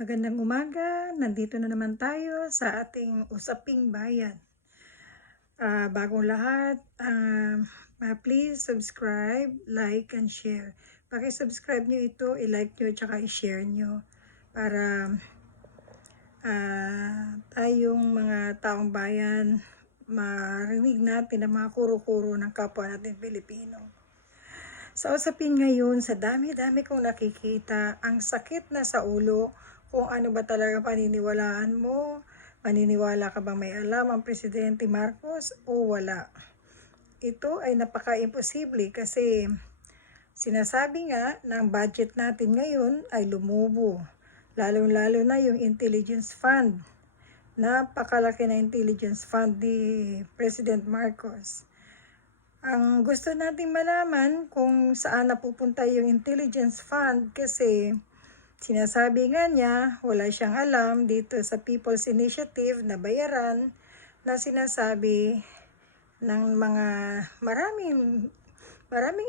Magandang umaga, nandito na naman tayo sa ating usaping bayan. Bagong lahat, please subscribe, like, and share. Paki-subscribe nyo ito, i-like nyo, tsaka i-share nyo para tayong mga taong bayan marinig natin ang mga kuro-kuro ng kapwa natin Pilipino. Sa usapin ngayon, sa dami-dami kong nakikita, ang sakit na sa ulo kung ano ba talaga paniniwalaan mo. Maniniwala ka bang may alam ang Presidente Marcos o wala? Ito ay napaka-imposible kasi sinasabi nga ng budget natin ngayon ay lumubo. Lalong-lalo na yung intelligence fund. Napakalaki na intelligence fund ni President Marcos. Ang gusto nating malaman kung saan napupunta yung intelligence fund kasi sinasabi nga niya wala siyang alam dito sa People's Initiative na bayaran na sinasabi ng mga maraming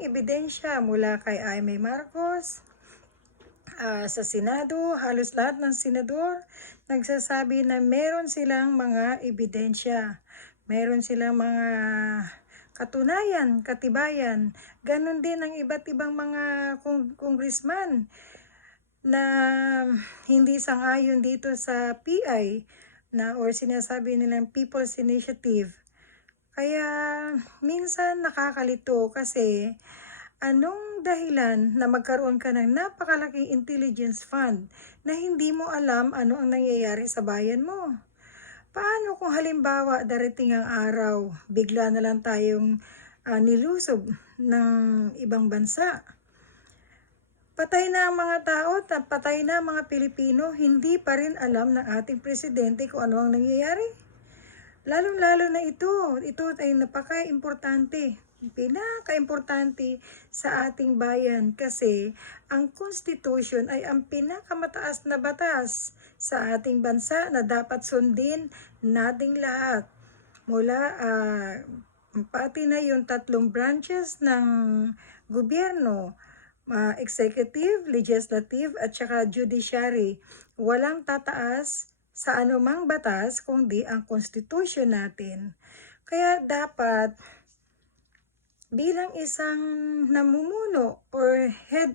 ebidensya mula kay Jaime Marcos, sa Senado, halos lahat ng senador nagsasabi na meron silang mga ebidensya, meron silang mga katunayan, katibayan. Ganon din ang iba't ibang mga congressman na hindi sang-ayon dito sa PI na or sinasabi nilang People's Initiative. Kaya minsan nakakalito kasi anong dahilan na magkaroon ka ng napakalaking intelligence fund na hindi mo alam ano ang nangyayari sa bayan mo? Paano kung halimbawa darating ang araw, bigla na lang tayong nilusob ng ibang bansa? Patay na ang mga tao, patay na ang mga Pilipino, hindi pa rin alam ng ating presidente kung ano ang nangyayari. Lalong-lalo na ito ay napaka-importante, pinaka-importante sa ating bayan kasi ang Constitution ay ang pinakamataas na batas sa ating bansa na dapat sundin nating lahat. Mula pati na yung tatlong branches ng gobyerno, executive, legislative at saka judiciary. Walang tataas sa anumang batas kundi ang Constitution natin. Kaya dapat bilang isang namumuno or head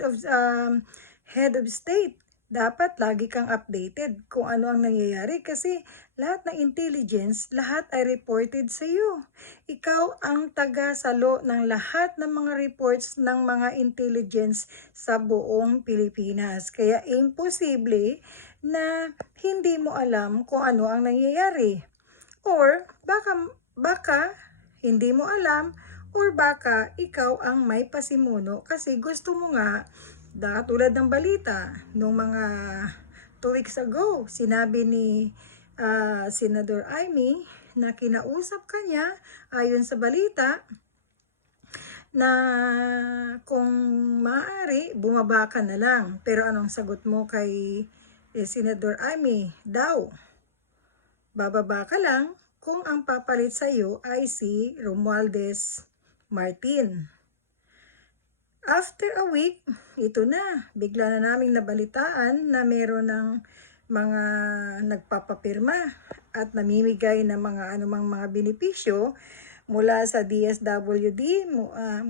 of state, dapat lagi kang updated kung ano ang nangyayari kasi lahat ng intelligence, lahat ay reported sa iyo. Ikaw ang taga-salo ng lahat ng mga reports ng mga intelligence sa buong Pilipinas. Kaya imposible na hindi mo alam kung ano ang nangyayari. Or baka hindi mo alam or baka ikaw ang may pasimuno kasi gusto mo nga, tulad ng balita nung mga 2 weeks ago, sinabi ni Senador Amy na kinausap kanya ayon sa balita na kung maaari, bumaba ka na lang. Pero anong sagot mo kay Senador Amy? Daw, bababa ka lang kung ang papalit sa iyo ay si Romualdez Martin. After a week, ito na, bigla na naming nabalitaan na meron ng mga nagpapapirma at namimigay ng mga anumang mga benepisyo mula sa DSWD,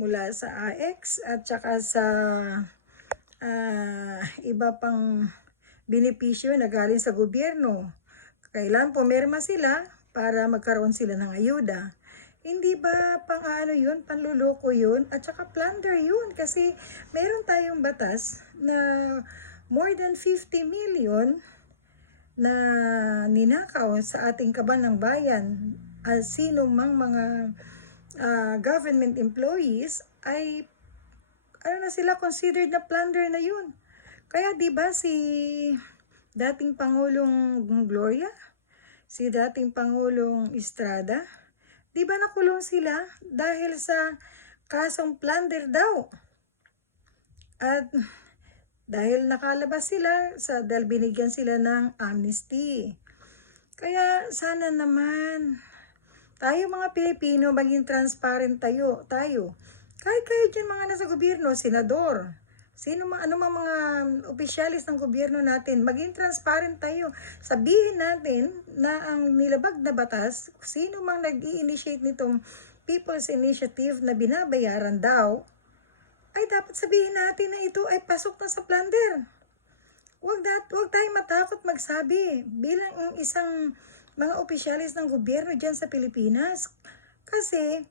mula sa AX at saka sa iba pang benepisyo na galing sa gobyerno. Kailan pumirma sila para magkaroon sila ng ayuda. Hindi ba yun, panluloko yun, at saka plunder yun kasi meron tayong batas na more than 50 million na ninakaw sa ating kaban ng bayan. Sino mang mga government employees ay na sila considered na plunder na yun. Kaya 'di ba si dating Pangulong Gloria, si dating Pangulong Estrada, di ba nakulong sila dahil sa kasong plunder daw? At dahil nakalabas sila, dahil binigyan sila ng amnesty. Kaya sana naman, tayo mga Pilipino, maging transparent tayo. Kahit kayo dyan mga nasa gobyerno, senador, Ano mga opisyalis ng gobyerno natin, maging transparent tayo. Sabihin natin na ang nilabag na batas, sino mang nag-i-initiate nitong People's Initiative na binabayaran daw, ay dapat sabihin natin na ito ay pasok na sa plunder. Huwag tayong matakot magsabi bilang isang mga opisyalis ng gobyerno dyan sa Pilipinas. Kasi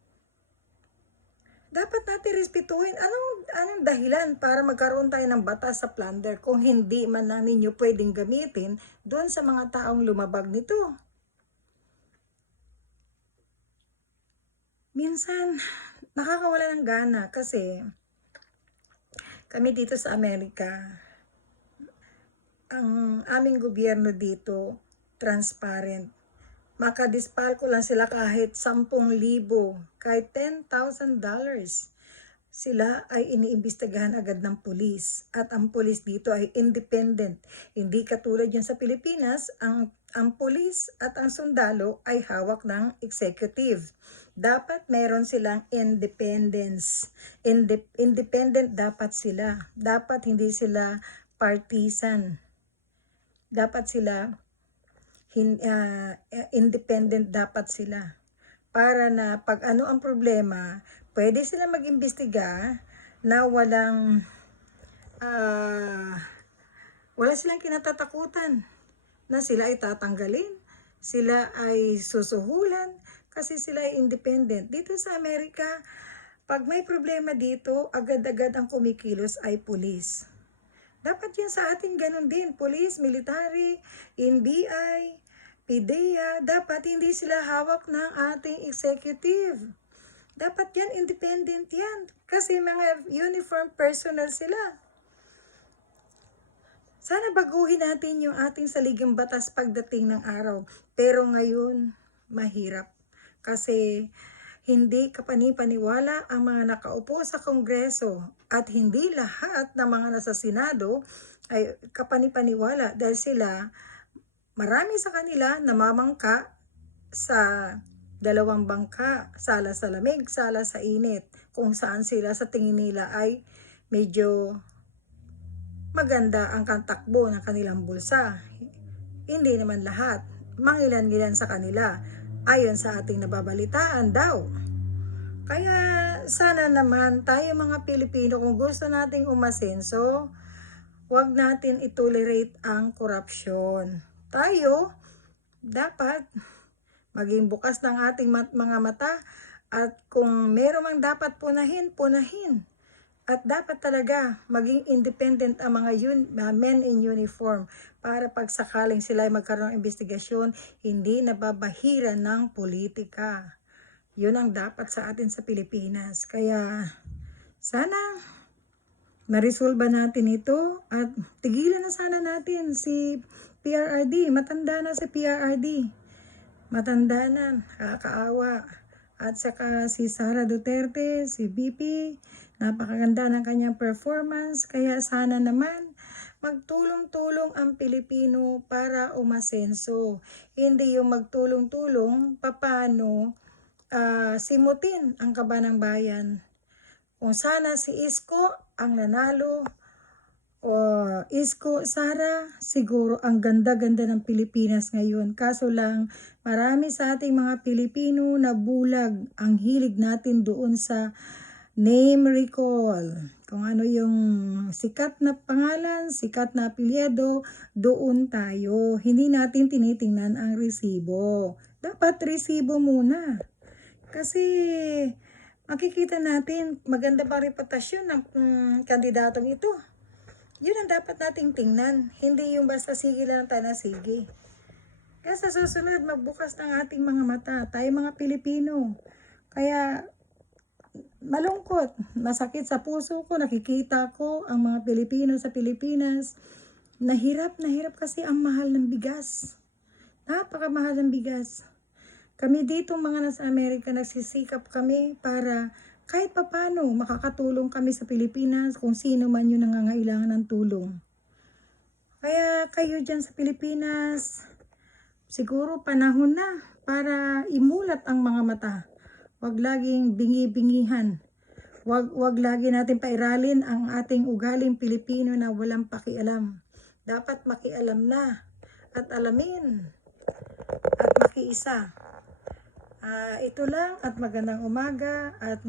dapat natin respetuhin anong dahilan para magkaroon tayo ng batas sa plunder kung hindi man lang ninyo pwedeng gamitin doon sa mga taong lumabag nito. Minsan, nakakawala ng gana kasi kami dito sa Amerika, ang aming gobyerno dito, transparent. Makadispal ko lang sila kahit 10,000, kahit $10,000. Sila ay iniimbestigahan agad ng pulis. At ang pulis dito ay independent. Hindi katulad yan sa Pilipinas, ang pulis at ang sundalo ay hawak ng executive. Dapat meron silang independence. Independent dapat sila. Dapat hindi sila partisan. Dapat sila independent dapat sila. Para na pag ano ang problema, pwede sila mag-imbestiga na wala silang kinatatakutan na sila ay tatanggalin, sila ay susuhulan kasi sila ay independent. Dito sa Amerika, pag may problema dito, agad-agad ang kumikilos ay pulis. Dapat yan sa atin ganun din, police, military, NBI, PDEA, dapat hindi sila hawak ng ating executive. Dapat yan, independent yan. Kasi mga uniform personnel sila. Sana baguhin natin yung ating saligang batas pagdating ng araw. Pero ngayon, mahirap. Kasi hindi kapani-paniwala ang mga nakaupo sa Kongreso at hindi lahat ng mga nasa Senado ay kapani-paniwala dahil sila, marami sa kanila namamangka sa dalawang bangka, sala sa lamig, sala sa init, kung saan sila sa tingin nila ay medyo maganda ang takbo ng kanilang bulsa. Hindi naman lahat, mangilan-ngilan sa kanila, ayon sa ating nababalitaan daw. Kaya sana naman tayo mga Pilipino, kung gusto nating umasenso, huwag natin itolerate ang korupsyon. Tayo, dapat maging bukas ng ating mga mata at kung meron mang dapat punahin, punahin. At dapat talaga maging independent ang mga men in uniform para pag sakaling sila ay magkaroon ng investigasyon, hindi nababahiran ng politika. Yun ang dapat sa atin sa Pilipinas. Kaya sana ma-resolve natin ito at tigilan na sana natin si PRRD. Matanda na si PRRD. Matanda na, nakakaawa. At saka si Sara Duterte, si BP, napakaganda ng kanyang performance. Kaya sana naman magtulong-tulong ang Pilipino para umasenso. Hindi yung magtulong-tulong paano simutin ang kaban ng bayan. Kung sana si Isko ang nanalo, o Isko, Sara, siguro ang ganda-ganda ng Pilipinas ngayon. Kaso lang, marami sa ating mga Pilipino na bulag ang hilig natin doon sa name recall. Kung ano yung sikat na pangalan, sikat na apelyido, doon tayo. Hindi natin tinitingnan ang resibo. Dapat resibo muna. Kasi makikita natin maganda ba reputasyon ng kandidatong ito. Yun ang dapat nating tingnan. Hindi yung basta sige lang tayo na sige. Kaya sa susunod, magbukas ng ating mga mata. Tayo mga Pilipino. Kaya malungkot, masakit sa puso ko, nakikita ko ang mga Pilipino sa Pilipinas. Nahirap kasi ang mahal ng bigas. Napakamahal ng bigas. Kami dito mga nasa Amerika, nagsisikap kami para kahit papano makakatulong kami sa Pilipinas kung sino man yung nangangailangan ng tulong. Kaya kayo dyan sa Pilipinas, siguro panahon na para imulat ang mga mata. Huwag laging bingi-bingihan. Wag lagi natin pairalin ang ating ugaling Pilipino na walang pakialam. Dapat makialam na at alamin at makiisa. Ito lang at magandang umaga at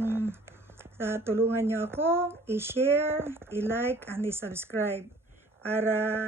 tulungan nyo ako i-share, i-like, and i-subscribe para